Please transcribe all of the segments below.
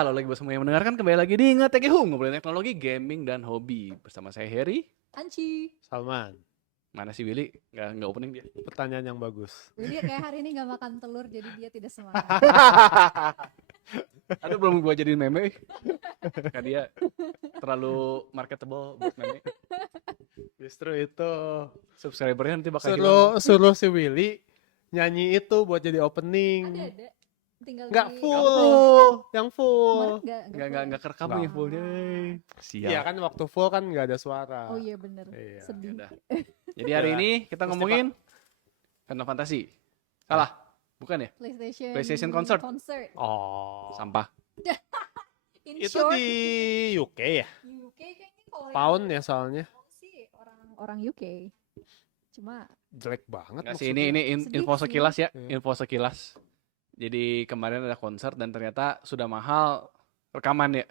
Halo lagi buat semua yang mendengarkan, kembali lagi di Ngeteki Hung, ngobrolin teknologi, gaming, dan hobi. Bersama saya Heri. Anci. Salman, Mana si Willy? Nggak opening dia. pertanyaan yang bagus. Willy kayak hari ini gak makan telur jadi dia tidak semangat. Aduh belum gua jadiin meme. Karena dia terlalu marketable buat meme. Justru itu Subscribernya nanti bakal hilang. suruh si Willy nyanyi itu buat jadi opening. Ada. Tinggal Nggak di- full, yang Kemarin full. Nggak kerekam Nggak. nih fullnya. Siap. Iya kan waktu full kan nggak ada suara. Oh iya bener. Iya, Sedih. Yaudah. Jadi hari Ya, ini kita mesti, ngomongin Final Fantasy. Salah, bukan ya? PlayStation concert. Oh, Sampah. In itu short, di UK ya? UK kayaknya kalau Pound yang ya soalnya. sih orang UK. Cuma Jelek banget Nggak sih, maksudnya. ini Sedih info sih. sekilas ya, Iya. info sekilas. Jadi kemarin ada konser dan ternyata sudah mahal rekaman ya.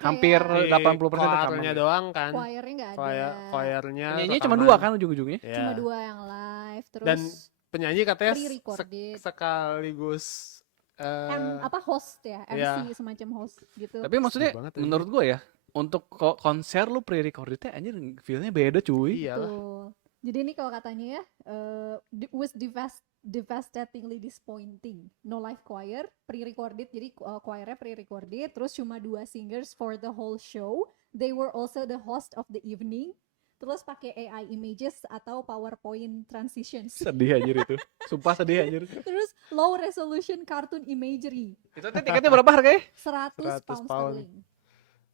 Hampir Di 80% rekaman. choirnya doang kan. choirnya nggak ada. Choirnya Penyanyi cuma rekaman. 2 kan ujung-ujungnya. Iya. Cuma 2 yang live. Terus Dan penyanyi katanya pre-recorded. sekaligus host ya, MC Iya. semacam host gitu. Tapi maksudnya Sedih banget, menurut gue ya, untuk konser lu pre-recordednya anjir feel-nya beda cuy. iyalah. Betul. Jadi ini kalau katanya ya, was devastatingly disappointing. No live choir, pre-recorded. Jadi choirnya pre-recorded. Terus cuma 2 singers for the whole show. They were also the host of the evening. Terus pakai AI images atau PowerPoint transitions. Sedih anjir itu. Sumpah sedih anjir. Terus low resolution cartoon imagery. Itu teh tiketnya berapa harganya? 100 100 pound pound. sterling.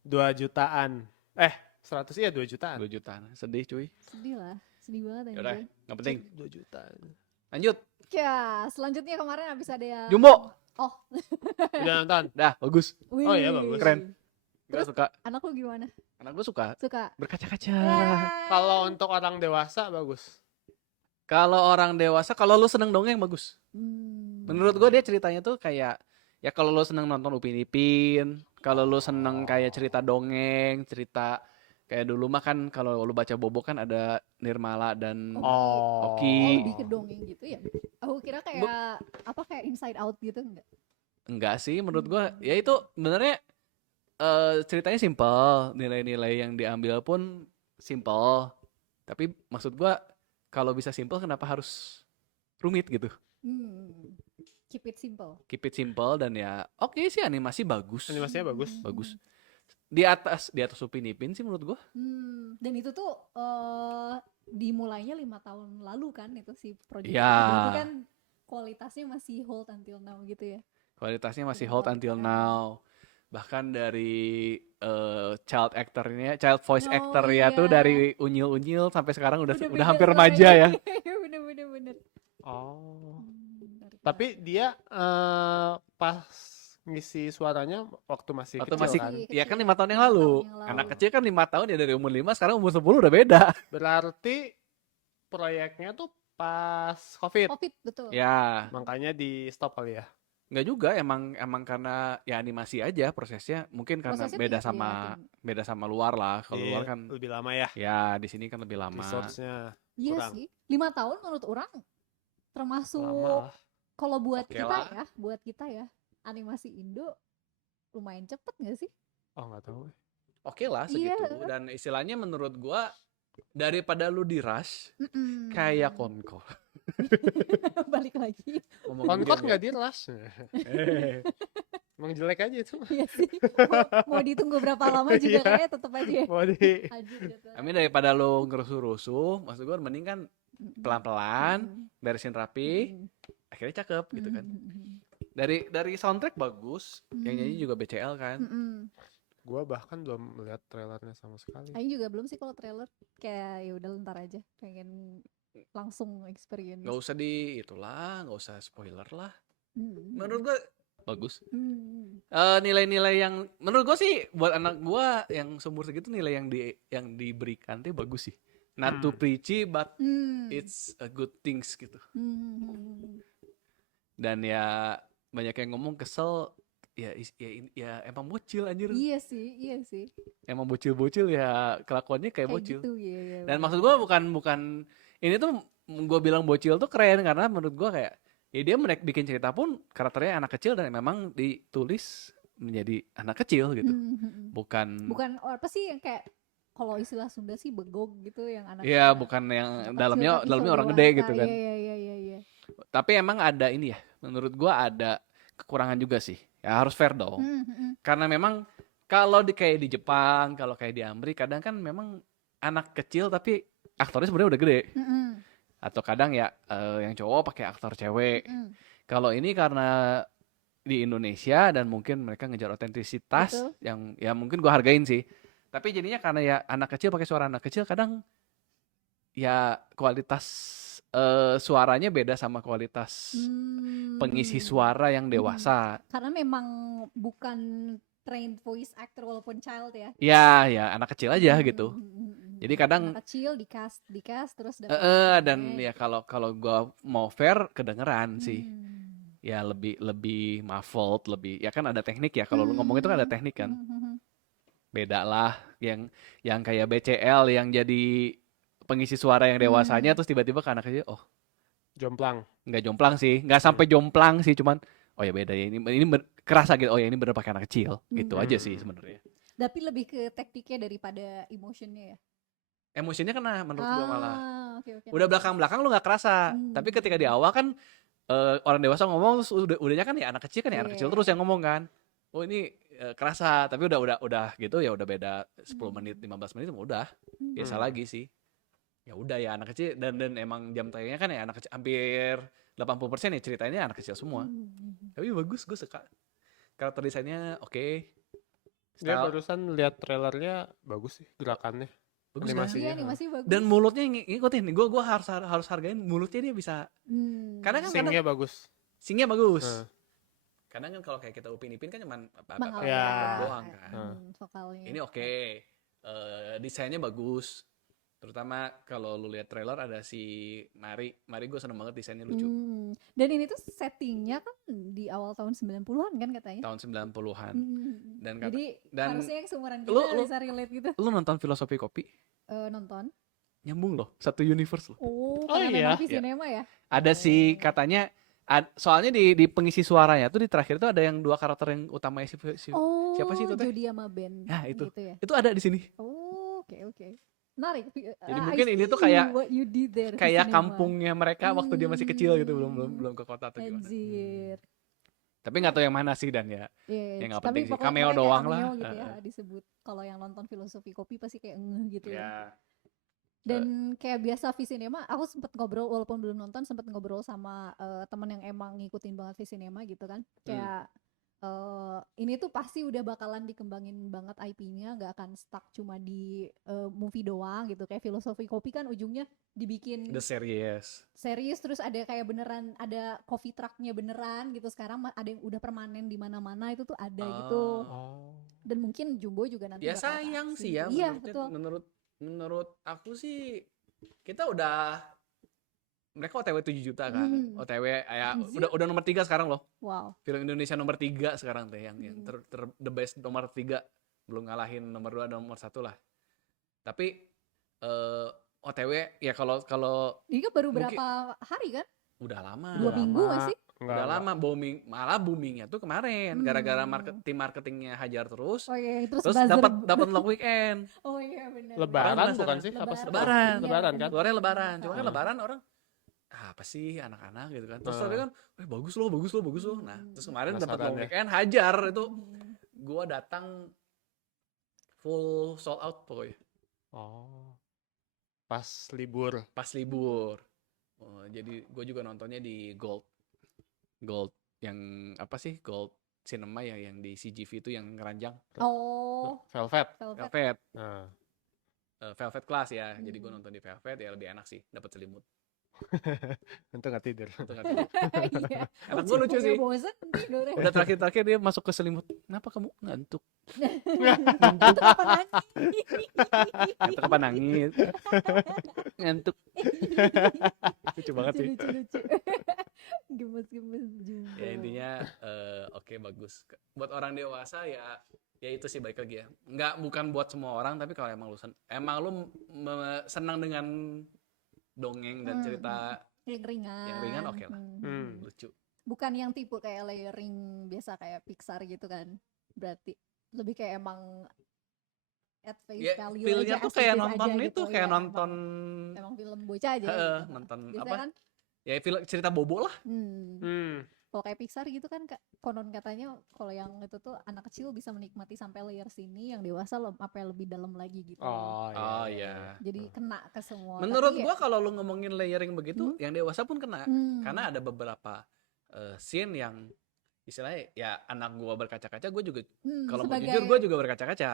2 jutaan. 100 iya 2 jutaan. 2 jutaan. Sedih cuy. Sedih lah. Sedih banget Yaudah, anjir. enggak penting. 2 jutaan. Lanjut. Ya, selanjutnya kemarin habis ada yang Jumbo. Oh, Udah nonton? Dah, bagus. Oh iya, bagus. Keren. Gue Terus suka. anak lu gimana? Anak gue suka Suka? berkaca-kaca. Kalau untuk orang dewasa bagus. Kalau orang dewasa, kalau lu seneng dongeng bagus. Hmm. Menurut gue dia ceritanya tuh kayak ya kalau lu seneng nonton Upin Ipin, kalau lu seneng kayak cerita dongeng, cerita kayak dulu mah kan kalau lu baca Bobo kan ada Nirmala dan Oh. Oki. lebih ke dongeng gitu ya? Aku kira kayak kayak Inside Out gitu enggak? Enggak sih menurut gue ya itu sebenarnya ceritanya simpel, nilai-nilai yang diambil pun simpel. Tapi maksud gue kalau bisa simpel kenapa harus rumit gitu? Keep it simple. Keep it simple dan ya oke sih animasi bagus. Animasinya bagus. Bagus. Di atas Upin Ipin sih menurut gua. Dan itu tuh dimulainya 5 tahun lalu kan itu si project. Ya. Berarti kan kualitasnya masih hold until now gitu ya. Kualitasnya masih Udah hold until keren. now. Bahkan dari child voice Oh, actor ya iya. tuh dari unyil-unyil sampai sekarang udah beda hampir suaranya. remaja ya. Bener. Oh. Menarik Tapi dia pas ngisi suaranya waktu masih Waktu kecil masih kan. ya kan 5 tahun yang 5 tahun lalu. yang lalu. Anak kecil kan 5 tahun ya dari umur 5 sekarang umur 10 udah beda. Berarti proyeknya tuh pas COVID. COVID betul. Ya, Makanya di stop kali ya. enggak juga emang karena ya animasi aja prosesnya. Mungkin karena Prosesnya beda sama luar lah. Kalau Iya, luar kan lebih lama ya. ya di sini kan lebih lama. Resource-nya Iya kurang. sih. 5 tahun menurut orang termasuk lama lah. kalau buat Oke kita lah. ya, animasi Indo lumayan cepet gak sih? Oh nggak tahu. Oke lah segitu. Iya. Dan istilahnya menurut gua daripada lu di rush kayak Konkol. Balik lagi. Konkot nggak diras. Emang jelek aja itu. Iya sih. Mau ditunggu berapa lama juga Iya. kayaknya tetep aja ya. Mau di Hancur gitu. Tapi daripada lu ngerusuh-rusuh, maksud gua mending kan pelan-pelan, beresin rapi, akhirnya cakep gitu kan. Dari soundtrack bagus, yang nyanyi juga BCL kan. Gua bahkan belum melihat trailernya sama sekali. Aing juga belum sih kalau trailer, kayak ya udah ntar aja, pengen langsung experience. Nggak usah nggak usah spoiler lah. Hmm. Menurut gua bagus. Hmm. Nilai-nilai yang menurut gua sih buat anak gua yang seumur segitu nilai yang diberikan tuh bagus sih. Not too preachy but Hmm. it's a good things gitu. Hmm. Dan ya banyak yang ngomong kesel ya emang bocil anjir. Iya sih. Emang bocil-bocil ya kelakuannya kayak bocil. Gitu, iya. Dan maksud gua bukan ini tuh gua bilang bocil tuh keren karena menurut gua kayak ya dia bikin cerita pun karakternya anak kecil dan memang ditulis menjadi anak kecil gitu. Bukan apa sih yang kayak kalau istilah Sunda sih begog gitu yang anak ya bukan yang anak kecil dalamnya tapi so dalamnya orang gede dewasa. gitu kan. Iya. Tapi emang ada ini ya, menurut gua ada kekurangan juga sih. Ya harus fair dong. Karena memang kalau kayak di Jepang, kalau kayak di Amerika, kadang kan memang anak kecil tapi aktornya sebenarnya udah gede. Atau kadang ya yang cowok pakai aktor cewek. Kalau ini karena di Indonesia dan mungkin mereka ngejar otentisitas Betul. yang ya mungkin gua hargain sih. Tapi jadinya karena ya anak kecil pakai suara anak kecil kadang ya kualitas suaranya beda sama kualitas pengisi suara yang dewasa. Karena memang bukan trained voice actor walaupun child ya. Ya anak kecil aja gitu. Jadi kadang anak kecil di cast terus dan ya kalau gua mau fair kedengeran sih. Ya lebih muffled, lebih ya kan ada teknik ya. Kalau lu ngomong itu kan ada teknik kan. Beda lah yang kayak BCL yang jadi pengisi suara yang dewasanya terus tiba-tiba ke anak kecil Jomplang. nggak jomplang sih, nggak sampai jomplang sih, cuman oh ya beda ya ini kerasa gitu, oh ya ini bener pakai anak kecil gitu aja sih sebenarnya. Tapi lebih ke tekniknya daripada emotionnya ya. Emosinya kena menurut gua malah. Okay. Udah belakang-belakang lu nggak kerasa, tapi ketika di awal kan orang dewasa ngomong terus udahnya kan ya anak kecil kan ya anak kecil terus yang ngomong kan. Oh ini kerasa, tapi udah gitu ya udah beda 10 menit 15 menit udah biasa lagi sih. Ya udah ya anak kecil dan emang jam tayangnya kan ya anak kecil hampir 80% ya ceritanya anak kecil semua. Tapi bagus, gue suka. Karakter desainnya oke. Dia barusan lihat trailernya bagus sih gerakannya. Bagus animasinya. Iya, animasi bagus. Dan mulutnya ngikutin nih. Gue harus hargain mulutnya dia bisa. Karena kan Singnya bagus. Singnya bagus. Kadang kan kalau kayak kita Upin Ipin kan cuman doang kan. Vokalnya. Ini oke. Desainnya bagus. Terutama kalau lu lihat trailer ada si Mari gue seneng banget desainnya lucu. Dan ini tuh settingnya kan di awal tahun 90-an kan katanya. Tahun 90-an. Jadi harusnya yang seumuran kita bisa relate gitu. Lu nonton Filosofi Kopi? Nonton. Nyambung loh, satu universe loh. Karena memang Visinema ya. Ada sih katanya soalnya di pengisi suaranya tuh di terakhir tuh ada yang dua karakter yang utamanya siapa sih itu teh? Jody sama Ben. Nah, itu. Gitu ya? Itu ada di sini. Oke. Menarik. Jadi mungkin ini tuh kayak kampungnya mereka waktu dia masih kecil gitu, belum ke kota atau gimana. Tapi nggak tahu yang mana sih dan ya. Yang nggak penting sih, cameo doang lah. Gitu ya, disebut kalau yang nonton Filosofi Kopi pasti kayak gitu ya. Dan kayak biasa Visinema, aku sempet ngobrol walaupun belum nonton, sempet ngobrol sama teman yang emang ngikutin banget Visinema gitu kan. Kayak ini tuh pasti udah bakalan dikembangin banget IP-nya, nggak akan stuck cuma di movie doang gitu. Kayak Filosofi Kopi kan ujungnya dibikin The series terus ada kayak beneran ada coffee trucknya beneran gitu. Sekarang ada yang udah permanen di mana-mana itu tuh ada gitu. Dan mungkin Jumbo juga nanti ya sayang sih ya menurut aku sih kita udah mereka OTW 7 juta kan. OTW ya udah nomor 3 sekarang loh. Wow. Film Indonesia nomor 3 sekarang teh yang the best nomor 3. Belum ngalahin nomor 2 dan nomor 1 lah. Tapi OTW ya kalau ini kan baru berapa hari kan? Udah lama. 2 minggu gak sih? Udah lama boomingnya tuh kemarin gara-gara tim marketingnya hajar terus. Terus dapat long weekend. Oh iya benar. Lebaran bukan sih? Lebaran kan. Keluarnya lebaran. Cuma kan Oh. lebaran orang apa sih anak-anak gitu kan. Terus tadi kan bagus loh. Nah, terus kemarin dapat long weekend hajar itu. Gua datang full sold out pokoknya. Pas libur. Oh, jadi gue juga nontonnya di Gold yang apa sih Gold Cinema ya yang di CGV itu yang keranjang. Velvet. Velvet Class ya. Jadi gue nonton di Velvet ya lebih enak sih, dapat selimut. Untung gak tidur. Iya. Anak gue lucu sih. Bosen tidur. Udah terakhir dia masuk ke selimut. Kenapa kamu ngantuk? Ngantuk apa nangis? Ngantuk. Lucu banget sih. Lucu. Gemes Jumbo. Ya intinya oke, bagus. Buat orang dewasa ya itu sih baik lagi ya. Bukan buat semua orang, tapi kalau emang lu senang dengan dongeng dan cerita yang ringan oke lah. Lucu. Bukan yang tipe kayak layering biasa kayak Pixar gitu kan. berarti lebih kayak emang at face Ya, value feel-nya aja, tuh kayak estetis nonton aja itu, gitu. kayak Ya, nonton emang film bocah aja Heeh, gitu. nonton Biasanya apa? kan Ya film cerita bobo lah. kalau kayak Pixar gitu kan konon katanya kalau yang itu tuh anak kecil bisa menikmati sampai layer sini, yang dewasa apa lebih dalam lagi gitu. Oh Oh iya. iya. Jadi kena ke semua. Menurut Tapi gua kalau lu ngomongin layering begitu, Hmm? yang dewasa pun kena. Hmm. Karena ada beberapa scene yang istilahnya ya anak gua berkaca-kaca, gua juga kalau mau sebagai jujur gua juga berkaca-kaca.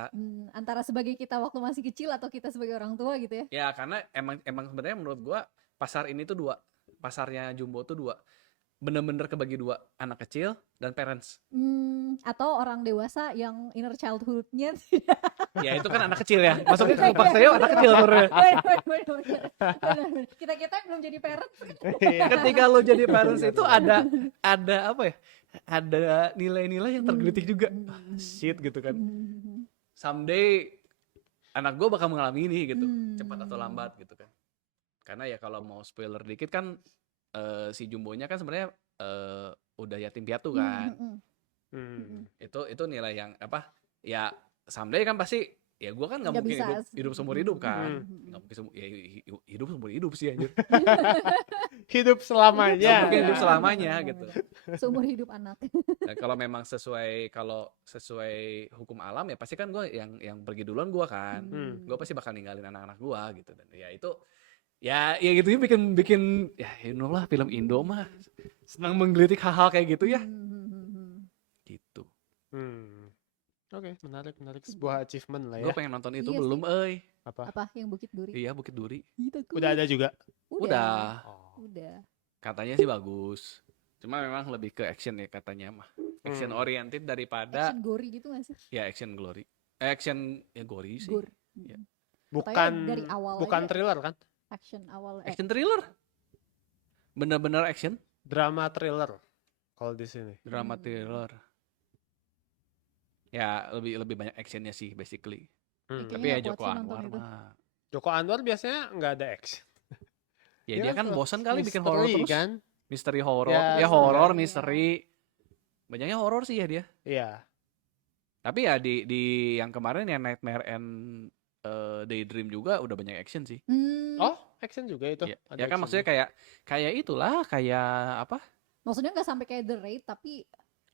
antara sebagai kita waktu masih kecil atau kita sebagai orang tua gitu ya. Ya karena emang sebenarnya menurut gua pasar ini tuh dua. Pasarnya Jumbo tuh dua. Bener-bener kebagi dua, anak kecil dan parents. Atau orang dewasa yang inner childhood-nya Ya itu kan anak kecil ya. Masuknya ke paksa yuk anak kecil sebenarnya. Benar. Kita belum jadi parents. Iya. Ketika lo jadi parents itu ada apa ya? Ada nilai-nilai yang tergelitik juga. Shit gitu kan. Someday anak gue bakal mengalami ini gitu, cepat atau lambat gitu kan. Karena ya kalau mau spoiler dikit kan si Jumbonya kan sebenarnya udah yatim piatu kan. Itu nilai yang apa? Ya someday kan pasti ya gue kan nggak Nggak mungkin bisa. hidup seumur hidup kan. Nggak mungkin hidup seumur hidup sih anjir. Hidup selamanya. Nggak mungkin hidup Ya. selamanya gitu. Seumur hidup anak. Dan kalau memang sesuai hukum alam ya pasti kan gue yang pergi duluan gue kan. Gue pasti bakal ninggalin anak-anak gue gitu. Dan ya itu ya gitu ya bikin ya you know lah, film Indo mah senang menggelitik hal-hal kayak gitu ya. Gitu. Oke, menarik sebuah achievement lah ya. Gue pengen nonton itu Iya belum, Apa? Apa yang Bukit Duri? Iya Bukit Duri. Udah ada juga. Udah. Udah. Katanya sih bagus. Cuma memang lebih ke action ya katanya mah. Action oriented daripada Action gory gitu gak sih? ya action glory. Action ya gory sih. Gore. Ya. Bukan dari awal bukan aja. thriller kan? Action awal. Action thriller. Bener-bener action. Drama thriller kalau di sini. Drama thriller. Ya lebih banyak actionnya sih basically. Kayaknya Tapi ya buat Joko sih nonton Anwar itu. mah. Joko Anwar biasanya nggak ada action. Ya dia kan bosan kali bikin misteri horor terus. kan? Misteri horor. Ya, Ya horor, iya. misteri. Banyaknya horor sih ya dia. Iya. Tapi ya di yang kemarin ya Nightmare and Daydream juga udah banyak action sih. Oh, action juga itu. Ya, Ada ya kan action maksudnya juga. kayak itulah, kayak apa? Maksudnya nggak sampai kayak The Raid tapi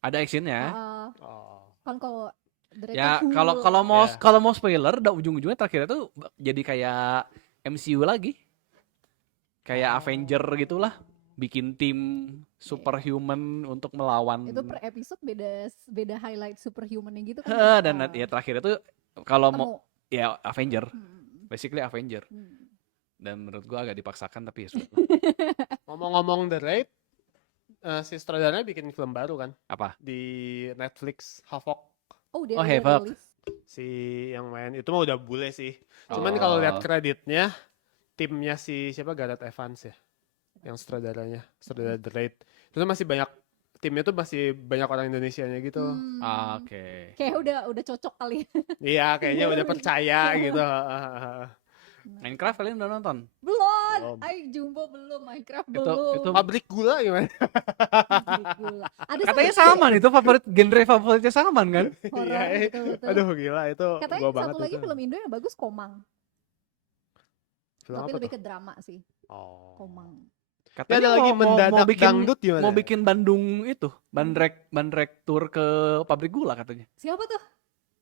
Ada actionnya. Oh. kan kalau The Raid Ya kan kalau full. kalau mau Ya. kalau mau spoiler, udah ujung-ujungnya terakhirnya tuh jadi kayak MCU lagi. Kayak Avenger gitulah. Bikin tim superhuman untuk melawan. itu per episode beda highlight superhuman-nya gitu kan. Dan ya terakhir itu kalau mau Ketemu. ya Avenger, Hmm. basically Avenger. Hmm. Dan menurut gua agak dipaksakan tapi ya sudah. Ngomong-ngomong The Raid, si sutradaranya bikin film baru kan Apa? di Netflix, Havoc. Oh, dia Oh, udah Havoc. rilis. Si yang main itu mah udah bule sih. Cuman kalau lihat kreditnya, timnya si siapa, Gareth Evans ya, yang sutradara The Raid. Itu masih banyak, timnya tuh masih banyak orang Indonesianya gitu. Oke. Kayak udah cocok kali. Iya, kayaknya udah percaya gitu. Minecraft kalian udah nonton? Belum. Jumbo belum, Minecraft Itu- belum. itu- Pabrik gula gimana? Gila. Ada Katanya satu sama itu genre favoritnya Salman kan? horor, Iya, betul-betul. Aduh gila itu Katanya gua banget satu lagi itu. film Indo yang bagus Komang. Film Tapi apa lebih tuh? ke drama sih, Oh. Komang. Tapi Katanya ada lagi mendadak bikin dangdut gimana? mau bikin Bandung itu, Bandrek tour ke pabrik gula katanya. Siapa tuh?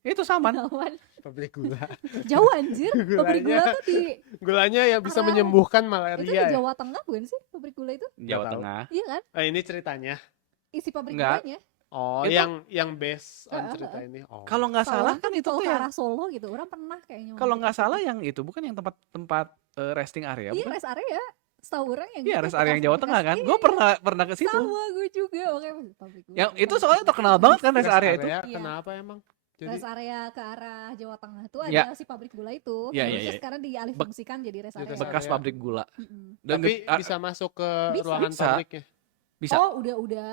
Itu Salman. Lawan. Pabrik gula. Jauh anjir. Pabrik gula tuh di Gulanya ya bisa Arah- menyembuhkan itu malaria di ya. Jawa Tengah bukan sih pabrik gula itu? Jawa tahu. Tengah. Iya kan? Ini ceritanya. Isi pabrik Enggak. gulanya. Oh, Itu- yang based on cerita ini. Oh. Kalau nggak salah kan itu kalau tuh ke yang arah Solo gitu. Orang pernah kayaknya. kalau nggak salah yang itu bukan yang tempat resting area, Iya, bukan? rest area. Setahu orang yang Iya, gitu, rest area yang Jawa bekas- Tengah kan. iya, Gue iya. pernah ke situ. Sama gue juga. Makanya pabrik gula. Yang itu soalnya terkenal banget kan rest area itu. Iya. Kenapa emang? Jadi Rest area ke arah Jawa Tengah tuh ada Ya. si pabrik gula itu. Iya, Terus iya, iya. sekarang dialihfungsikan jadi rest Jadi area. rest Bekas area. pabrik gula. Mm-mm. Dan tapi ge- bisa masuk ke Bisa. ruangan Bisa. pabriknya. bisa Oh, udah Udah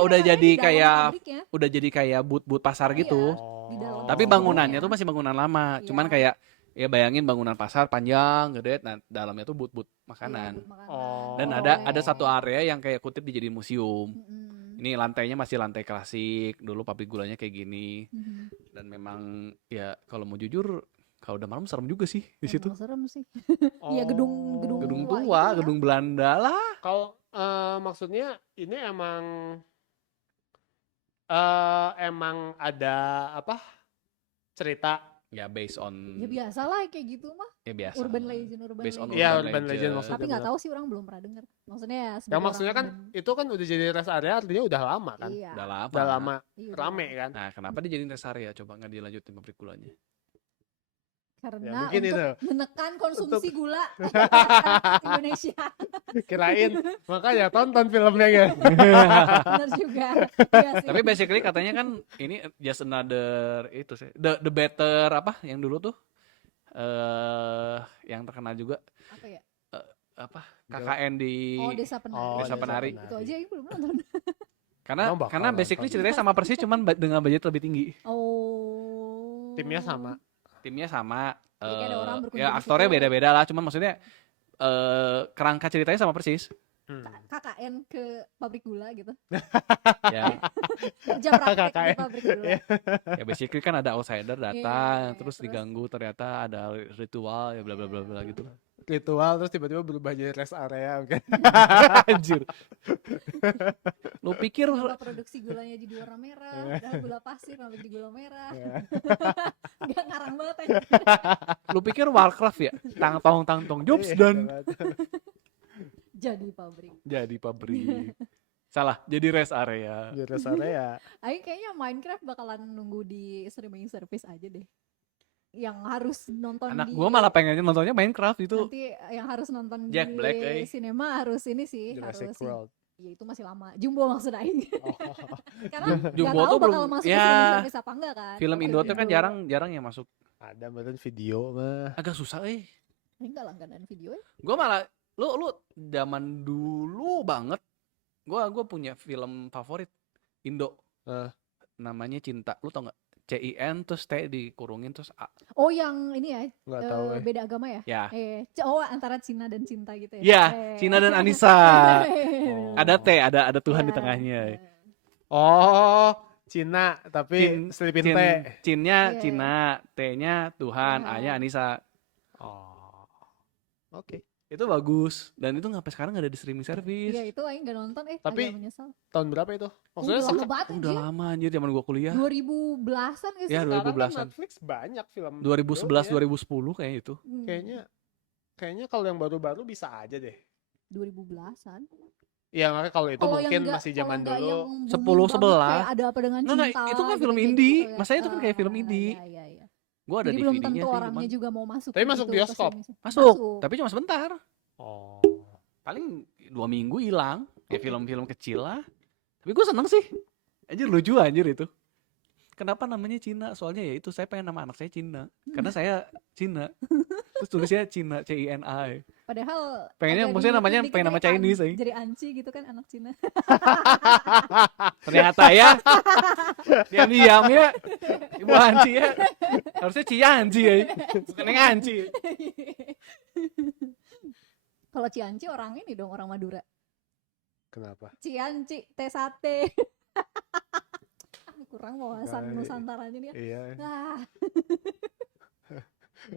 rest area jadi di dalam kayak pabriknya. udah jadi kayak but pasar Iya. gitu. Di dalam. Tapi Oh. bangunannya Iya. tuh masih bangunan lama. Cuman Iya. kayak ya bayangin bangunan pasar panjang, gede, nah dalamnya tuh but Iya, makanan. buat makanan. Oh. Dan Oleh. ada satu area yang kayak kutip dijadiin museum. Mm-mm. Ini Ini lantainya masih lantai klasik, dulu pabrik gulanya kayak gini. Dan memang ya kalau mau jujur, kalau udah malam serem juga sih di situ. Emang serem sih. Iya, gedung Gedung tua tua, gitu ya. gedung Belanda lah. Kalau maksudnya ini emang ada apa cerita? Ya based on Ya biasa lah kayak gitu mah. ya biasa. Urban legend. Based on Iya, urban urban legend legend. maksudnya. Tapi nggak tahu sih, orang belum pernah dengar. Maksudnya ya Yang sebagai maksudnya orang kan itu kan udah jadi rest area, artinya udah lama kan? Iya. Udah lama. Udah lama, Iya, udah rame lama. kan? Nah, kenapa dijadiin rest area? Coba nggak dilanjutin pabrik gulanya? Karena mungkin untuk itu. menekan konsumsi gula Indonesia. Kirain makanya tonton filmnya ya. Benar juga. Iya sih. Tapi basically katanya kan ini just another itu sih. The better apa yang dulu tuh yang terkenal juga Apa ya? apa KKN di Oh, Desa Penari. Oh, Desa Penari. Itu aja yang belum nonton. karena Oh, bakalan karena basically nonton. ceritanya sama persis cuman dengan budget lebih tinggi. Oh. Timnya sama. Timnya sama Jadi kayak ada orang berkunjung ya di aktornya situ. beda-beda lah, cuman maksudnya kerangka ceritanya sama persis. KKN ke pabrik gula gitu. Ya, Kerja praktek di KKN. pabrik gula. ya basically kan ada outsider datang, Iya, terus terus? diganggu ternyata ada ritual ya bla bla bla bla gitu. Ritual terus tiba-tiba berubah jadi rest area kan. Anjir. Lu pikir Kenapa produksi gulanya jadi warna merah, padahal gula pasir malah jadi gula merah. Gak ngarang banget ya. lu pikir Warcraft ya? Tang tong jobs Iya, dan Jadi pabrik. jadi pabrik. Salah, jadi rest area. Jadi rest area. Aing kayaknya Minecraft bakalan nunggu di streaming service aja deh. Yang harus nonton Anak di gua malah pengennya nontonnya Minecraft itu. nanti yang harus nonton Jack di Black, sinema harus ini sih, Jurassic harus World. ya itu masih lama. Jumbo maksud Aing. Oh. Karena nggak Jumbo tahu tuh bakal belum- masuk ya, ke streaming service apa enggak kan. Film Kalau Indo tuh kan Jumbo, jarang yang masuk. Ada badan video mah. Agak susah Aing nggak langganan video ya. Gua malah lu zaman dulu banget. Gua punya film favorit Indo. Eh. Namanya Cinta. Lu tau nggak? CIN terus T dikurungin terus A. Oh yang ini ya, Nggak tahu beda agama ya? Ya. Antara Cina dan cinta gitu ya? Ya, Cina dan Anissa. Oh. Ada T, ada Tuhan di Ya, tengahnya. ya. Oh, Cina tapi Cin- selipin Cin, T. Cinnya Iya. Cina, T-nya Tuhan, Tuhan. A-nya Anissa. Oh. Oke. Itu bagus dan itu sampai sekarang nggak ada di streaming service. Iya itu Aing nggak nonton, Tapi- agak menyesal. Tahun berapa itu? Maksudnya Udah lama banget Udah anjir. lama anjir zaman gua kuliah. 2010-an gak sih? Ya, sekarang kan 2010-an. Netflix banyak film. 2011 Indo ya. 2010 kayak itu. Kayaknya kalau yang baru-baru bisa aja deh. 2010-an. Iya, makanya kalau itu Kalau yang mungkin nggak- masih kalau zaman nggak dulu. yang booming 10, banget 11. kayak ada apa dengan Nggak, cinta itu kan film gitu-gitu indie. ya. Masanya itu kan kayak film indie. Iya. Gua ada Jadi belum DVD-nya tentu sih, orangnya cuman juga mau masuk. Tapi masuk gitu ke bioskop? streaming. masuk, tapi cuma sebentar. Oh. Paling 2 minggu hilang. Ya film-film kecil lah. Tapi gue seneng sih. Anjir lucu anjir itu. Kenapa namanya Cina? Soalnya ya itu saya pengen nama anak saya Cina. Karena saya Cina. Terus tulisnya Cina, C-I-N-A. Padahal Pengennya agak maksudnya namanya dikit-dikit pengen nama jadi Chinese, Jadi Anci gitu kan anak Cina. Ternyata ya. Diam-diam ya. Ibu Anci ya. Harusnya Cianci ya. Bukan yang Anci. Kalau Cianci orang ini dong, orang Madura. Kenapa? Cianci, teh sate. Kurang wawasan Nah, Nusantaranya dia. Iya. Ah,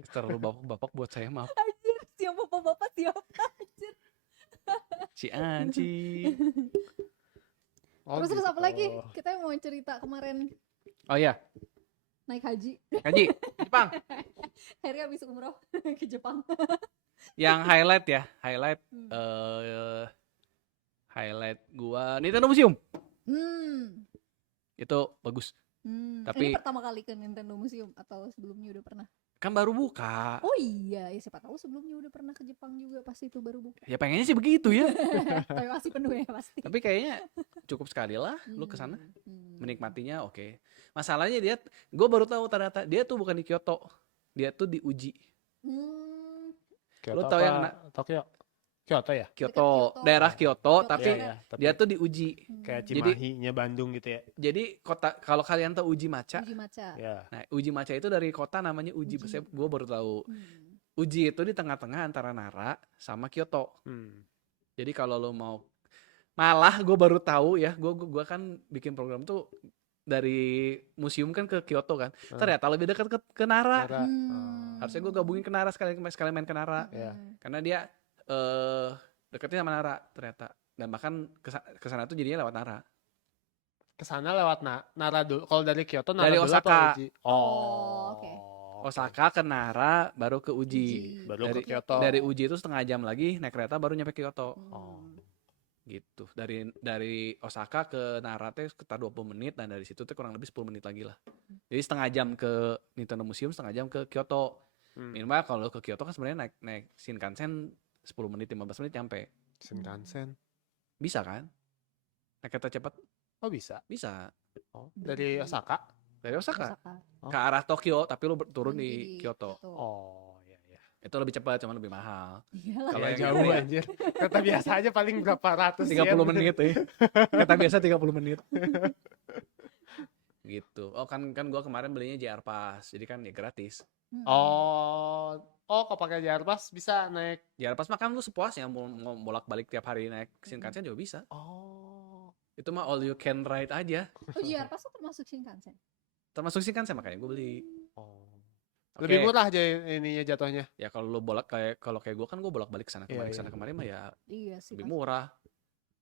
Terlalu bapak-bapak buat saya maaf. anjir, siapa bapak siapa? Anjir. Cianci. Oh, Terus apa gitu. lagi? Kita mau cerita kemarin Oh iya, naik haji. Haji, Jepang. Akhirnya habis umroh ke Jepang. Yang highlight ya, highlight highlight gua Nintendo Museum. Itu bagus. Tapi- Ini pertama kali ke Nintendo Museum atau sebelumnya udah pernah? Kan baru buka. Oh iya, ya siapa tahu sebelumnya udah pernah ke Jepang juga, pasti itu baru buka. Ya pengennya sih begitu ya. Tapi masih penuh ya pasti. Tapi kayaknya cukup sekali lah lu ke sana. Menikmatinya oke. Masalahnya dia, gue baru tahu ternyata dia tuh bukan di Kyoto. Dia tuh di Uji. Kyoto Lu tahu yang apa Tokyo? Kyoto ya? Kyoto, Kyoto. daerah Kyoto, tapi Iya, iya. Tapi dia tuh di Uji. kayak Jadi- Cimahi-nya Bandung gitu ya. Jadi kota, kalau kalian tahu Uji Macha, Uji maca. Ya. nah Uji Macha itu dari kota namanya Uji. Uji. Gue baru tahu. Uji itu di tengah-tengah antara Nara sama Kyoto. Hmm. Jadi kalau lo mau Malah gue baru tahu ya, gue kan bikin program tuh dari museum kan ke Kyoto kan. Ternyata lebih dekat ke Nara. Nara. Harusnya gue gabungin ke Nara sekali main ke Nara. Ya. Karena dia deketnya sama Nara ternyata. Dan bahkan ke sana tuh jadinya lewat Nara. Kesana lewat Nara dulu. Kalau dari Kyoto Nara Dari dulu atau Osaka. Uji? Oh, oke. Osaka ke Nara baru ke Uji. Baru Dari ke Kyoto. Dari Uji itu setengah jam lagi naik kereta baru nyampe Kyoto. Oh. Gitu. Dari Osaka ke Nara teh sekitar 20 menit dan dari situ tuh kurang lebih 10 menit lagi lah. Jadi setengah jam ke Nintendo Museum, setengah jam ke Kyoto. Minimal kalau ke Kyoto kan sebenarnya naik Shinkansen 10 menit 15 menit nyampe. Shinkansen. Bisa kan? Naik kereta cepat Oh bisa. bisa. Oh, dari Osaka. Dari Osaka Osaka. ke arah Tokyo tapi lu turun di Kyoto. Oh, iya iya. Itu lebih cepat cuman lebih mahal. Iyalah. Kalau Ya, yang jauh itu ya anjir. Kereta biasa aja paling berapa ratus 30 yen. menit ya. Kereta biasa 30 menit. Gitu. Oh kan gua kemarin belinya JR Pass. Jadi kan ya gratis. Oh, kalau pakai JR Pass bisa naik. JR Pass mah kan lu sepuasnya mau bolak-balik tiap hari naik Shinkansen juga bisa. Oh. Itu mah all you can ride aja. Oh, JR Pass tuh termasuk Shinkansen. Termasuk Shinkansen makanya gue beli. Oh. Oke. Lebih murah aja ininya jatuhnya. Ya kalau lu kalau kayak gue kan gue bolak-balik sana kemari sana kemari mah ya Iya sih. lebih murah.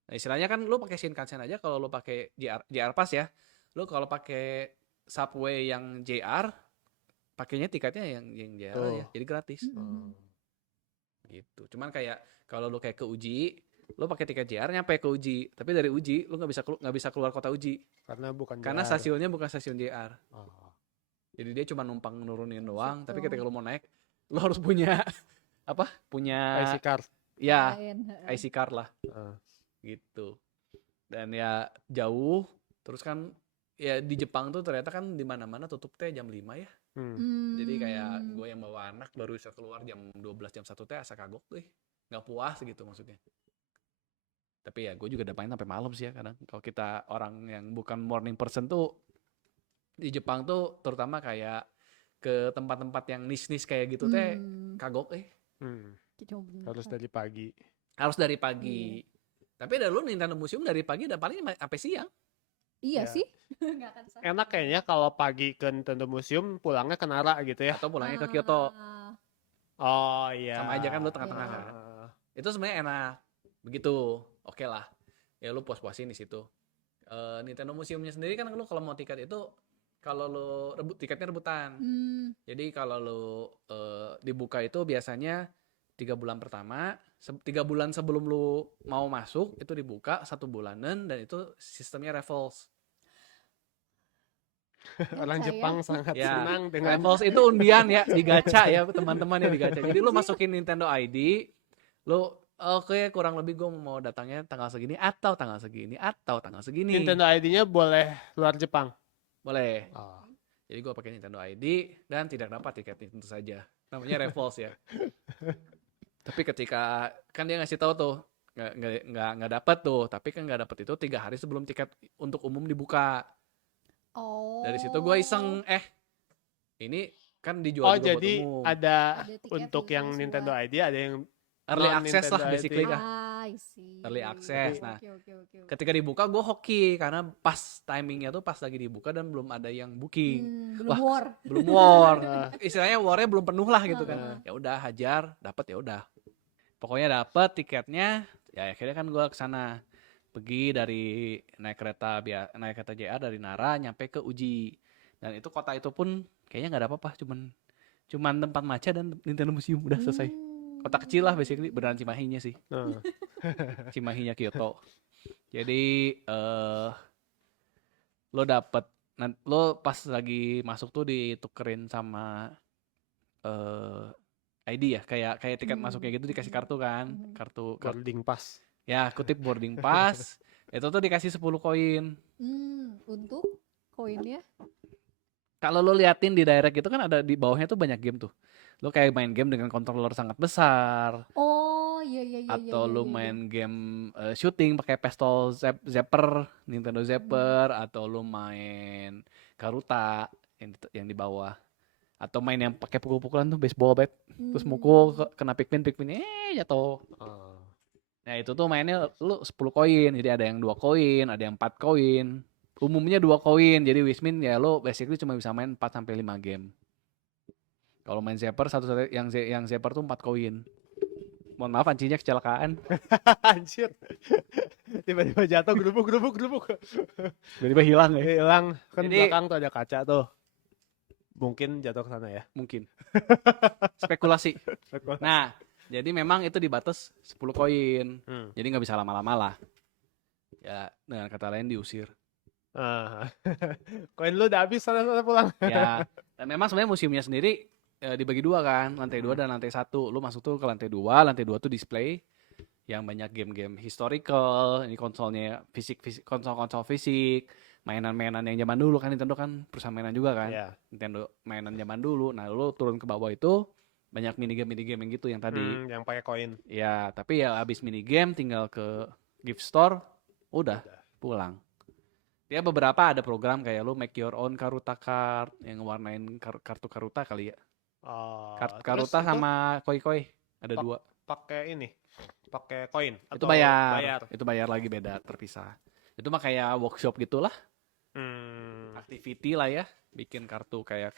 Nah, istilahnya kan lu pakai Shinkansen aja kalau lu pakai JR Pass ya. Lu kalau pakai subway yang JR pakainya tiketnya yang JR aja. Jadi gratis. Gitu. Cuman kayak kalau lu kayak ke Uji, lu pakai tiket JR nyampe ke Uji, tapi dari Uji lu nggak bisa keluar kota Uji karena JR. stasiunnya bukan stasiun JR. Oh. Jadi dia cuma numpang nurunin doang, tapi ketika lu mau naik, lu harus punya punya IC card. ya Lain. IC card lah. Gitu. Dan ya jauh, terus kan ya di Jepang tuh ternyata kan di mana-mana tutup teh jam 5 ya. Jadi kayak gue yang bawa anak baru bisa keluar jam 12 jam 1 teh asa kagok tuh. Nggak puas gitu maksudnya. Tapi ya gue juga udah main sampai malam sih ya kadang. Kalau kita orang yang bukan morning person tuh di Jepang tuh terutama kayak ke tempat-tempat yang niche-niche kayak gitu teh kagok Harus dari pagi. harus dari pagi. Tapi dari lu Nintendo Museum dari pagi udah paling sampai siang. Iya Ya. sih. Nggak akan salah. Enak kayaknya kalau pagi ke Nintendo Museum pulangnya ke Nara gitu ya. Atau pulangnya ke Kyoto. Oh iya. Sama aja kan lu tengah-tengah kan. Itu sebenarnya enak. Begitu. Oke lah. Ya lu puas-puasin di situ. Nintendo Museumnya sendiri kan lu kalau mau tiket itu kalau lu tiketnya rebutan. Jadi kalau lu dibuka itu biasanya 3 bulan pertama, 3 bulan sebelum lu mau masuk itu dibuka 1 bulanan dan itu sistemnya raffles. Orang Jepang sangat senang dengan Raffles itu undian ya, digacha ya teman-teman ya digacha. Jadi lu masukin Nintendo ID, lu oke kurang lebih gue mau datangnya tanggal segini atau tanggal segini atau tanggal segini. Nintendo ID-nya boleh luar Jepang. Boleh. Oh. Jadi gue pakai Nintendo ID dan tidak dapat tiketnya tentu saja. Namanya raffles ya. Tapi ketika kan dia ngasih tahu tuh nggak dapat tuh, tapi kan nggak dapat itu 3 hari sebelum tiket untuk umum dibuka. Oh. Dari situ gue iseng ini kan dijual juga jadi buat umum. ada tiket untuk yang khusus Nintendo buat- ID ada yang Early non access lah Nintendo basically ID. kan. I see. Early access. Nah, Oke. ketika dibuka gue hoki karena pas timingnya tuh pas lagi dibuka dan belum ada yang booking. Belum Wah, war. Belum war. Istilahnya warnya belum penuh lah gitu kan. Ya udah hajar, dapat ya udah. Pokoknya dapat tiketnya. Ya akhirnya kan gue kesana. Pergi dari naik kereta JR dari Nara nyampe ke Uji. Dan itu kota itu pun kayaknya nggak ada apa-apa, cuman tempat maca dan Nintendo Museum udah selesai. Kota kecil lah basically, beneran Cimahinya sih. Cimahinya Kyoto. Jadi lo pas lagi masuk tuh ditukerin sama ID ya, kayak tiket masuknya gitu dikasih kartu kan, kartu boarding pass. Ya, kutip boarding pass. Itu tuh dikasih 10 koin. Untuk koinnya? Kalau lo liatin di direct itu kan ada di bawahnya tuh banyak game tuh. Lo kayak main game dengan controller sangat besar. Oh, iya. Atau lo main game shooting pakai pistol zapper, Nintendo Zapper, atau lo main Karuta yang di bawah. Atau main yang pakai pukul-pukulan tuh baseball bat. Terus mukul kena Pikmin jatuh. Nah itu tuh mainnya lu 10 koin, jadi ada yang 2 koin, ada yang 4 koin. Umumnya 2 koin, jadi which mean ya lu basically cuma bisa main 4 sampai 5 game. Kalau main Zapper yang Zapper tuh 4 koin. Mohon maaf ancinya kecelakaan. Anjir. Tiba-tiba jatuh gerubuk. Tiba-tiba hilang ya. Hilang. Kan Jadi- belakang tuh ada kaca tuh. Mungkin jatuh ke sana ya. Mungkin. Spekulasi. Nah, jadi memang itu dibatas 10 koin. Hmm. Jadi nggak bisa lama-lama lah. Ya, dengan kata lain diusir. Ah. Koin lu udah habis sana pulang. Ya, dan memang sebenarnya museumnya sendiri dibagi 2 kan, lantai 2 dan lantai 1. Lu masuk tuh ke lantai 2 tuh display yang banyak game-game historical, ini konsolnya konsol-konsol fisik, mainan-mainan yang zaman dulu kan, Nintendo kan perusahaan mainan juga kan. Iya. Nintendo mainan zaman dulu. Nah, lu turun ke bawah itu banyak minigame yang gitu yang tadi. Yang pakai koin. Ya, tapi ya abis minigame tinggal ke gift store, udah pulang. Dia beberapa ada program kayak lu make your own Karuta card yang warnain kartu Karuta kali ya. Oh, Karuta terus itu sama koi-koi ada Pak- 2. pakai ini. Pakai koin Itu atau bayar. Itu bayar lagi beda terpisah. Itu mah kayak workshop gitulah, Hmm. activity lah ya. Bikin kartu kayak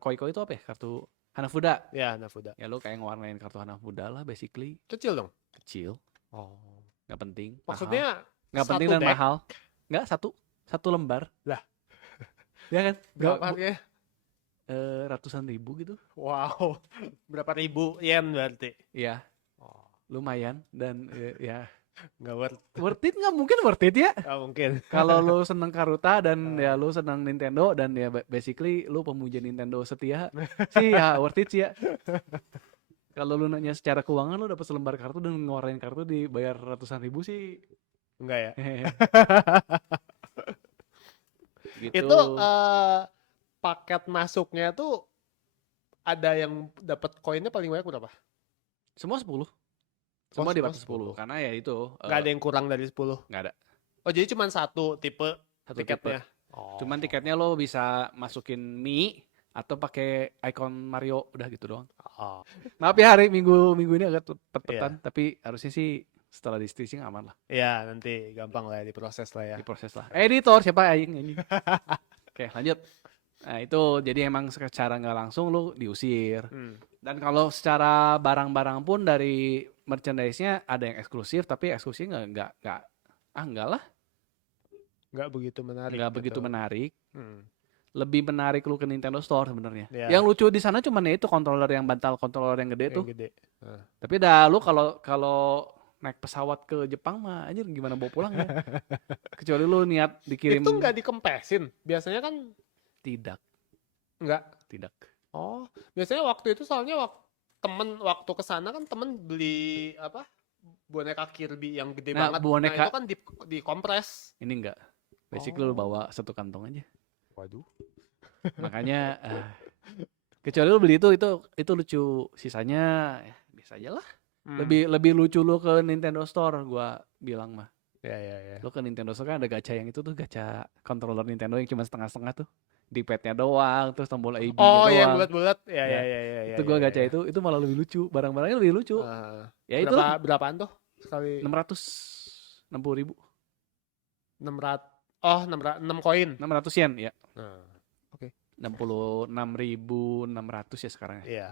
koi-koi itu apa ya? Kartu Hanafuda. Ya, Nafuda. Ya lu kayak ngewarnain kartu Hanafuda lah basically. Kecil dong. Kecil, Oh. nggak penting. Mahal. Maksudnya Nggak penting satu dan deck? mahal. Nggak, satu lembar. Lah. Ya kan? Berapa harganya? Ratusan ribu gitu. Wow. Berapa ribu yen berarti? Iya, Oh, lumayan. Dan ya nggak worth. worth it nggak? Mungkin worth it ya. Ah, mungkin. Kalau lu seneng Karuta dan ya lu seneng Nintendo dan ya basically lu pemuja Nintendo setia sih ya worth it sih ya. Kalau lu nanya secara keuangan lu dapat selembar kartu dan ngeluarin kartu dibayar ratusan ribu sih. Enggak ya? Gitu. Itu paket masuknya tuh ada yang dapat koinnya paling banyak berapa? Semua 10. Semua semua di batas 10 10. karena ya itu Nggak ada yang kurang dari 10. nggak ada. Oh, jadi cuma satu tipe Satu tiketnya. tipe. Oh. Cuman tiketnya lo bisa masukin Mi atau pakai icon Mario udah gitu doang. Oh. Maaf ya hari minggu ini agak pet-petan tapi harusnya sih setelah di stitching aman lah, Ya, nanti gampang lah ya diproses lah ya. diproses lah. Editor siapa aing ini. Oke, lanjut. Nah, itu jadi emang secara nggak langsung lu diusir. Hmm. Dan kalau secara barang-barang pun dari merchandise-nya ada yang eksklusif tapi eksklusifnya enggak lah, Nggak begitu menarik. nggak begitu gitu. menarik. Hmm. Lebih menarik lu ke Nintendo Store sebenarnya. Ya. Yang lucu di sana cuma ya itu controller yang bantal, controller yang gede Yang tuh. gede. Tapi dah lu kalau naik pesawat ke Jepang mah anjir gimana bawa pulang ya? Kecuali lu niat dikirim. Itu nggak dikempesin. Biasanya kan Tidak. nggak. Oh, biasanya waktu itu soalnya waktu kesana kan temen beli apa? Boneka Kirby yang gede Nah, banget. boneka- Nah, itu kan dikompres. Ini enggak. Basically lu bawa satu kantong aja. Waduh. Makanya kecuali lu beli itu lucu. Sisanya ya, biasa aja lah. Lebih lucu lu ke Nintendo Store gua bilang mah. Ya. Lu ke Nintendo Store kan ada gacha yang itu tuh gacha controller Nintendo yang cuma setengah-setengah tuh. Di padnya doang, terus tombol AB-nya Oh, doang. yang bulat-bulat. Ya. Itu gua gacha itu malah lebih lucu. Barang-barangnya lebih lucu. Ya itu Berapaan tuh sekali? 660.000. 600. Oh, 6 koin. 600 yen ya. Nah, 66.600 ya sekarang ya. iya.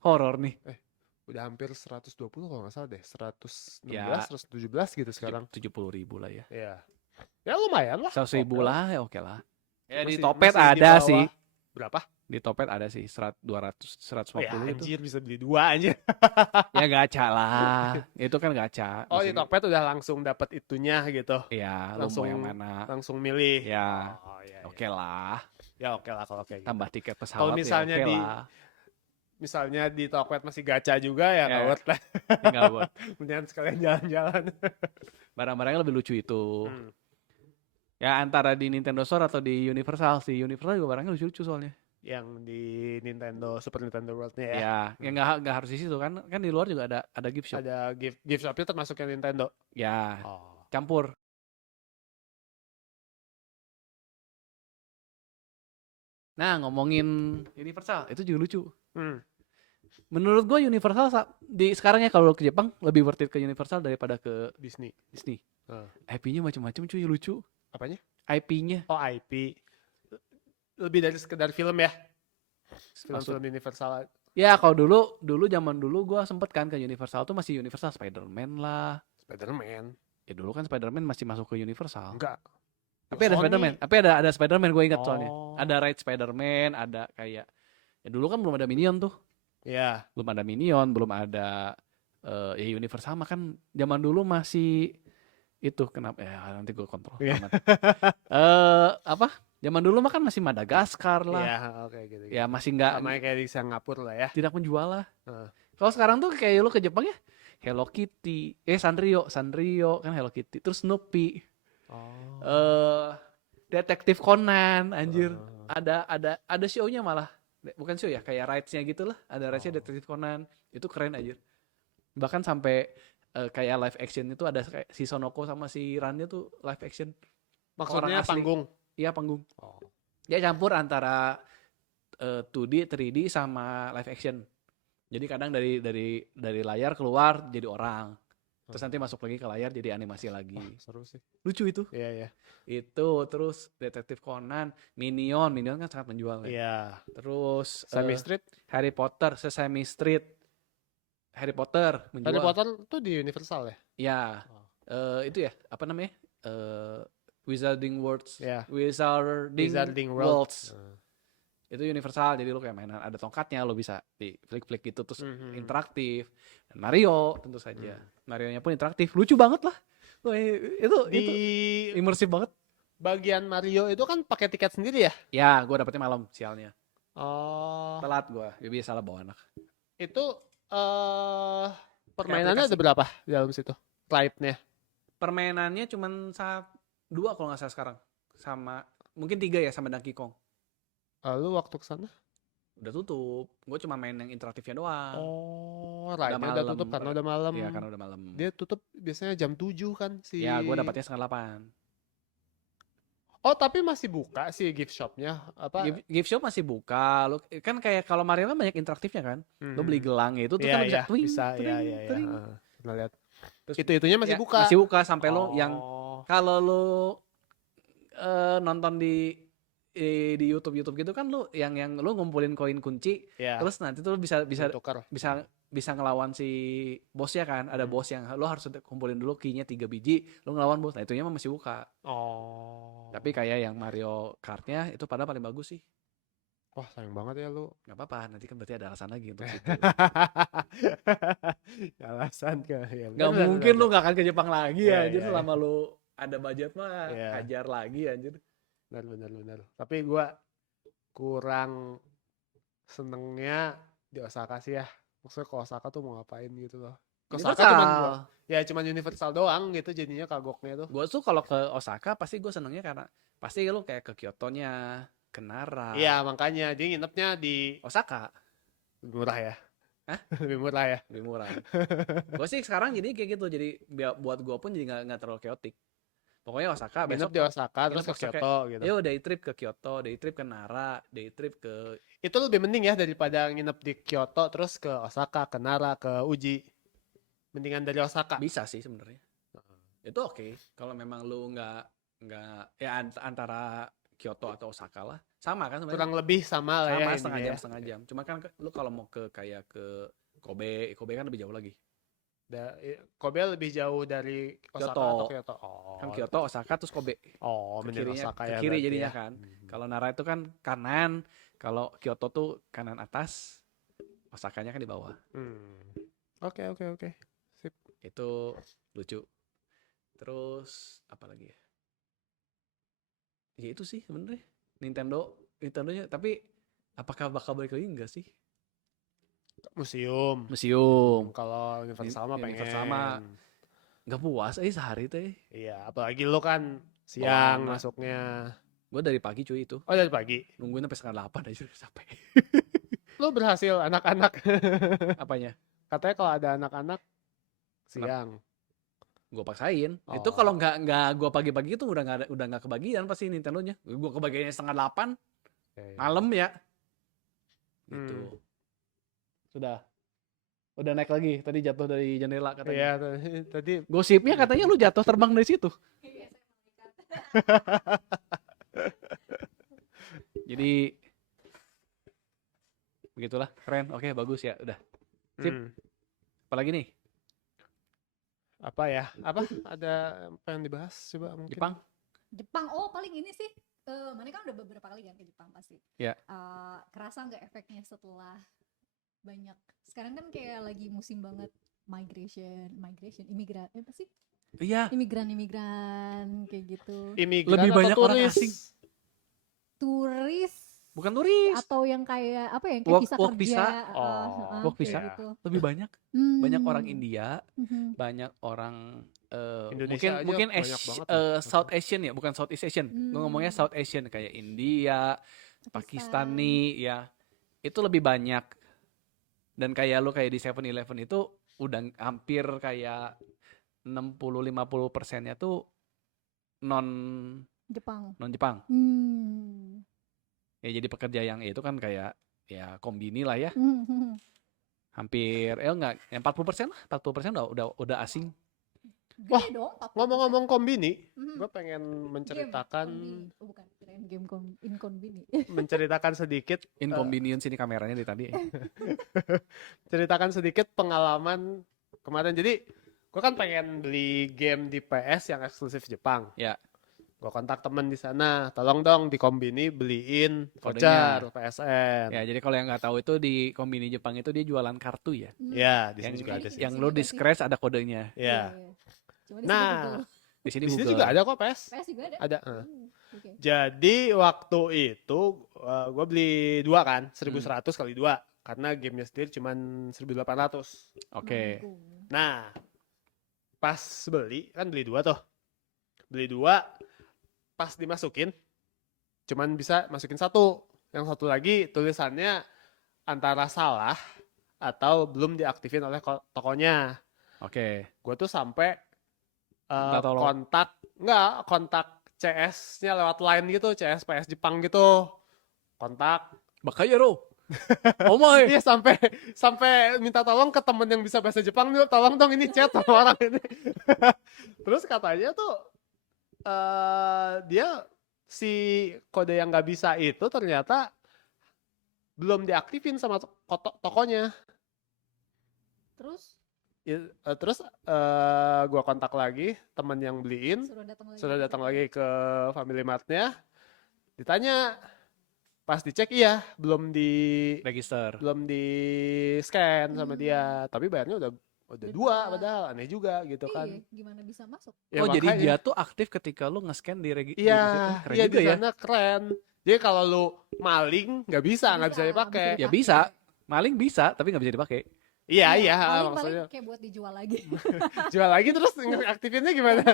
Horor nih. Udah hampir 120 kalau nggak salah deh. 116, Ya. 117 gitu sekarang. 70.000 lah ya. Iya. Ya lumayan lah. 100.000 Oke lah ya oke lah. Ya di Masih- Topet masih di ada bawah. sih. Berapa? Di Topet ada sih 200 150 Oh, ya, itu. anjir bisa beli 2 anjir. Ya gacha lah. Itu kan gacha. Oh, di Maksudnya- Tokped udah langsung dapat itunya gitu. Ya, lu mau langsung- yang mana? Langsung milih. Ya, Oh, iya. oke lah. Ya oke lah kalau kayak gitu. Tambah tiket pesawat Kalau misalnya ya oke di- lah. Misalnya di Tokped masih gacha juga ya nggak Ya. worth lah. Tinggal buat Mendingan sekalian jalan-jalan. barang-barangnya lebih lucu itu. Hmm. Ya antara di Nintendo Store atau di Universal sih. Universal juga barangnya lucu-lucu soalnya. Yang di Super Nintendo World-nya ya. Ya, yang nggak harus di situ kan. Kan di luar juga ada gift shop. Ada gift shop-nya termasuk yang Nintendo. Ya, Oh. campur. Nah, ngomongin Universal, itu juga lucu. Hmm. Menurut gue Universal di sekarang ya kalau ke Jepang lebih worth it ke Universal daripada ke Disney. Disney. Ah. IP-nya macam-macam cuy, lucu. Apanya? IP-nya. Oh, IP. Lebih dari sekedar film ya. Maksud Film Universal. ya kalau dulu zaman dulu gue sempet kan ke Universal tuh masih Universal Spider-Man lah. Spider-Man. Ya dulu kan Spider-Man masih masuk ke Universal. Enggak. Tapi ada Sony. Spider-Man. Tapi ada Spider-Man gue ingat soalnya. Oh. Ada ride Spider-Man, ada kayak ya dulu kan belum ada Minion tuh. Ya. Belum ada Minion, belum ada ya Universal sama kan zaman dulu masih itu kenapa ya nanti gue kontrol Iya. amat. Apa? Zaman dulu mah kan masih Madagaskar lah. Iya, oke gitu. Ya masih nggak Sama kayak di Singapura lah ya. tidak menjual lah. Heeh. Kalau sekarang tuh kayak lu ke Jepang ya Hello Kitty, Sanrio kan Hello Kitty, terus Snoopy, Oh. Detektif Conan, anjir. Oh. Ada show-nya malah. Bukan show ya, kayak rides-nya gitu lah. Ada rides-nya Oh. Detektif Conan. Itu keren anjir. Bahkan sampai kayak live action itu ada kayak si Sonoko sama si Rannya tuh live action. Maksudnya Orang asli. panggung. Iya, panggung. Oh. Dia campur antara 2D, 3D sama live action. Jadi kadang dari layar keluar jadi orang. Terus nanti masuk lagi ke layar jadi animasi lagi. Wah, seru sih. Lucu itu. Iya, iya. Itu terus Detektif Conan, Minion kan sangat menjual ya. Iya. Terus Sesame Street. Harry Potter, Sesame Street. Harry Potter menjual. Harry Potter tuh di Universal ya? Ya. Oh. Itu ya, apa namanya? Wizarding Worlds. Iya. Wizarding World. Worlds. Itu Universal, jadi lu kayak mainan ada tongkatnya, lu bisa di flik-flik gitu terus interaktif. Dan Mario tentu saja. Mario-nya pun interaktif, lucu banget lah. Wah, itu imersif banget. Bagian Mario itu kan pakai tiket sendiri ya? Ya, gue dapetnya malam sialnya. Oh. Telat gue, biasa lah bawa anak. Itu permainannya ada berapa di dalam situ? Ride-nya? Permainannya cuma 2 kalau nggak salah sekarang. Sama mungkin 3 ya sama Donkey Kong. Lu waktu kesana? Udah tutup. Gue cuma main yang interaktifnya doang. Oh, ride-nya udah malam. tutup karena udah malam. Iya, karena udah malam. Dia tutup biasanya jam 7 kan si. Ya, gue dapatnya 7:30. Oh, tapi masih buka sih gift shop-nya. Apa? Gift shop masih buka. Lu kan kayak kalau Mario kan banyak interaktifnya kan. Lu beli gelang itu tuh kan bisa twing, bisa, twing, iya. twing. Pernah lihat. Terus Itu-itunya masih ya, buka. Masih buka sampai lo yang Oh. kalau lu nonton di YouTube gitu kan lu yang lu ngumpulin koin kunci, Iya. terus nanti tuh bisa Tukar. bisa ngelawan si bosnya kan. Ada bos yang lu harus kumpulin dulu key-nya 3 biji, lu ngelawan bos. Nah, itunya mah masih buka. Oh. Tapi kayak yang Mario Kart-nya itu padahal paling bagus sih. Wah, sayang banget ya lu. Gak apa-apa, nanti kan berarti ada alasan lagi untuk situ. Alasan ke ya. Gak mungkin lu gak akan ke Jepang lagi Iya, ya. Jadi iya, selama lu ada budget mah Iya. hajar lagi anjir. Benar. Tapi gua kurang senengnya di Osaka sih ya. Maksudnya ke Osaka tuh mau ngapain gitu loh. Ke Osaka cuman Universal doang gitu jadinya kagoknya tuh. Gue tuh kalau ke Osaka pasti gue senengnya karena pasti lu kayak ke Kyoto-nya, ke Nara. Iya, makanya dia nginepnya di Osaka lebih murah ya. Hah? Lebih murah ya. lebih murah. Gue sih sekarang jadi kayak gitu, jadi buat gue pun jadi nggak terlalu chaotic. Pokoknya Osaka Nginep besok di Osaka terus ke Osaka. Kyoto gitu. Yo day trip ke Kyoto, day trip ke Nara, day trip ke Itu lebih mending ya daripada nginep di Kyoto terus ke Osaka, ke Nara, ke Uji. Mendingan dari Osaka. bisa sih sebenarnya. Itu oke. Kalau memang lu nggak ya antara Kyoto atau Osaka lah. Sama kan sebenarnya. Kurang lebih sama lah ya. Sama intinya ya. setengah jam. Cuma kan lu kalau mau ke kayak ke Kobe kan lebih jauh lagi. Kobe lebih jauh dari Osaka Kyoto. atau Kyoto? Oh. Kan Kyoto, Osaka, terus Kobe. Oh, Ke mending kirinya, Osaka ke ya. kiri berarti jadinya ya. kan. Kalau Nara itu kan kanan, kalau Kyoto tuh kanan atas, Osakanya kan di bawah. Oke. Sip. Itu lucu. Terus apa lagi ya? Ya itu sih sebenarnya Nintendonya, tapi apakah bakal balik lagi enggak sih? Museum. Kalau Universal mah pengen. Universal mah nggak puas sehari teh. Iya, apalagi lo kan siang lama. masuknya. Gue dari pagi cuy itu. Oh, dari pagi. Nungguin sampai 7:30 aja sampai. Lo berhasil anak-anak. Apanya? Katanya kalau ada anak-anak siang. Gue paksain. Oh. Itu kalau nggak gue pagi-pagi itu udah nggak kebagian pasti Nintendonya. Gue kebagiannya 7:30 malam ya. Gitu. Sudah. Udah naik lagi. Tadi jatuh dari jendela katanya. Iya, tadi Gosipnya katanya lu jatuh terbang dari situ. Jadi begitulah, keren. Oke, bagus ya. Udah. Sip. hmm, Apalagi nih? apa ya? Apa? Ada apa yang dibahas coba mungkin? Jepang? Jepang, oh paling ini sih, mana kan udah beberapa kali kan ke Jepang pasti. Ya. Kerasa nggak efeknya setelah banyak, sekarang kan kayak lagi musim banget migration, imigran, apa sih? Iya. Imigran kayak gitu. Imigran Lebih atau banyak orang turis? asing. Turis Bukan turis. atau yang kayak apa ya, yang kayak visa Work kerja, visa. Work kayak visa. gitu. Lebih banyak. Banyak orang India, Mhm. banyak orang Indonesia aja mungkin banyak banget ya. South Asian ya, bukan South East Asian. Gue ngomongnya South Asian kayak India, Pakistani ya. Itu lebih banyak. Dan kayak lu kayak di 7-Eleven itu udah hampir kayak 60-50%-nya tuh non Jepang. Jepang. Hmm. Ya jadi pekerja yang itu kan kayak ya kombini lah ya. Mhm. Hampir enggak, ya 40% lah. 40% udah asing. Gede Wah, dong, 40%. Ngomong-ngomong kombini, Mhm. gue pengen Game, menceritakan kombini. Oh, bukan, kirain game inconveni. menceritakan sedikit Inconvenience ini kameranya dari tadi. ceritakan sedikit pengalaman kemarin. Jadi gue kan pengen beli game di PS yang eksklusif Jepang. Ya. Gue kontak temen di sana, tolong dong di Kombini beliin Kodenya. voucher PSN. Ya, jadi kalau yang nggak tahu itu di kombini Jepang itu dia jualan kartu ya. Ya, di Yang sini juga ada sih. yang lu di scratch ada kodenya. Ya. Cuma di Nah, sini Google. Di sini di sini Google. juga ada kok PS. PS juga ada. Ada. Oke. Jadi waktu itu gue beli 2 kan, 1.100 kali 2 karena gamenya sendiri cuma 1.800. Oke. Manggung. Nah, pas beli kan beli 2 tuh. Beli 2 pas dimasukin cuman bisa masukin 1. Yang satu lagi tulisannya antara salah atau belum diaktifin oleh tokonya. Oke. Gue tuh sampai Minta tolong. kontak CS-nya lewat line gitu, CS PS Jepang gitu. Kontak. Bakaya ro. Oh my. Iya sampai minta tolong ke temen yang bisa bahasa Jepang nih, tolong dong ini chat sama orang ini. Terus katanya tuh dia si kode yang nggak bisa itu ternyata belum diaktifin sama tokonya. Terus Terus gua kontak lagi temen yang beliin, sudah datang lagi ke Family Mart-nya, ditanya, pas dicek iya belum di Register. scan sama dia, tapi bayarnya udah 2 padahal aneh juga gitu kan. Iya, gimana bisa masuk? Ya, Oh, jadi makanya. dia tuh aktif ketika lu nge-scan di Iya, keren iya juga di ya. sana keren. Jadi kalau lu maling nggak bisa dipakai. Ya bisa. Maling bisa, tapi nggak bisa dipakai. Iya, paling maksudnya kayak buat dijual lagi. jual lagi terus aktifinnya gimana?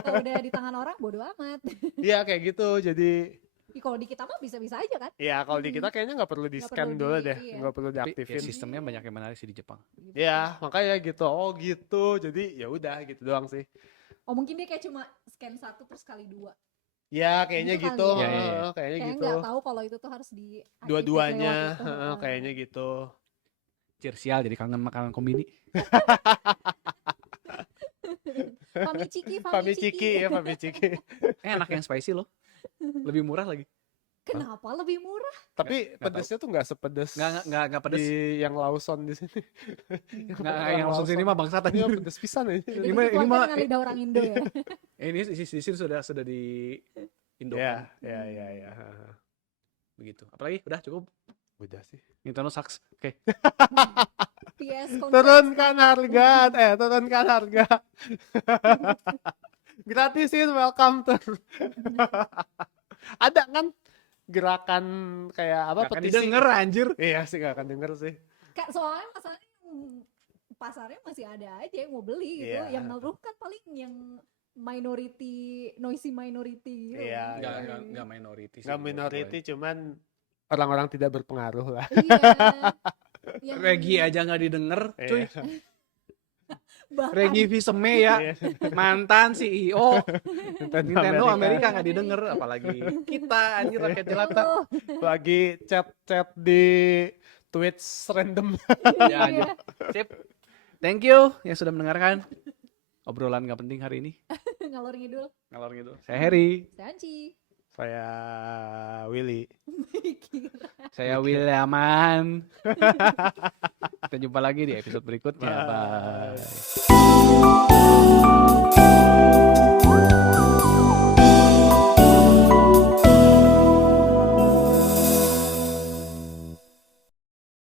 Kalau udah di tangan orang bodo amat. Iya kayak gitu. Jadi Kalau di kita mah bisa-bisa aja kan. ya kalau di kita kayaknya nggak perlu di Nggak scan perlu dulu di- deh, iya. nggak perlu Tapi ya, diaktifin. sistemnya banyak yang menarik sih di Jepang. Ya makanya gitu. Oh gitu. Jadi ya udah gitu doang sih. Oh mungkin dia kayak cuma scan 1 terus kali 2. Ya kayaknya Gitu gitu. kali ya. Iya, iya. Kayaknya Kayak gitu. nggak tahu kalau itu tuh harus di Dua-duanya lewat itu. kayaknya gitu. Cirsial jadi kangen makanan kombini. Famiciki ya, Famiciki. Enak yang spicy loh. Lebih murah lagi. Kenapa lebih murah? Tapi Nggak pedesnya tuh nggak sepedes Nggak pedes. di yang Lawson di sini. Nggak yang langsung sini mah bangsat aja. Iya pedes pisan aja. Jadi Ini mah- dikeluarkan mah- dengan lidah orang Indo ya. Ini di sini sudah di Indo. Ya, ya. Begitu. Apalagi udah cukup. Udah sih. Nintendo sucks. Oke. PS Turunkan harga, turunkan harga. Gratisin welcome to. Ada kan gerakan kayak apa Nggak akan petisi? didengar anjir. Iya sih gak akan denger sih. Soalnya masalahnya pasarnya masih ada aja yang mau beli gitu. Iya. Yang ngeluh kan paling yang noisy minority gitu. Iya, Nggak minority sih. Gak menurut minority gue. cuman orang-orang tidak berpengaruh lah. Iya. Yang Regi aja nggak didengar, cuy. Iya. bahkan Regi Viseme ya, Iya. mantan CEO Nintendo Amerika. Amerika nggak didengar, apalagi kita anjir rakyat jelata. Oh, Lagi chat di tweets random. Ya, anjir. Sip. Thank you yang sudah mendengarkan obrolan gak penting hari ini. Ngalor ngidul. Ngalor gitu. Saya Heri. Saya Anci. Saya Willy. Saya Williaman. Kita jumpa lagi di episode berikutnya. Bye. Bye.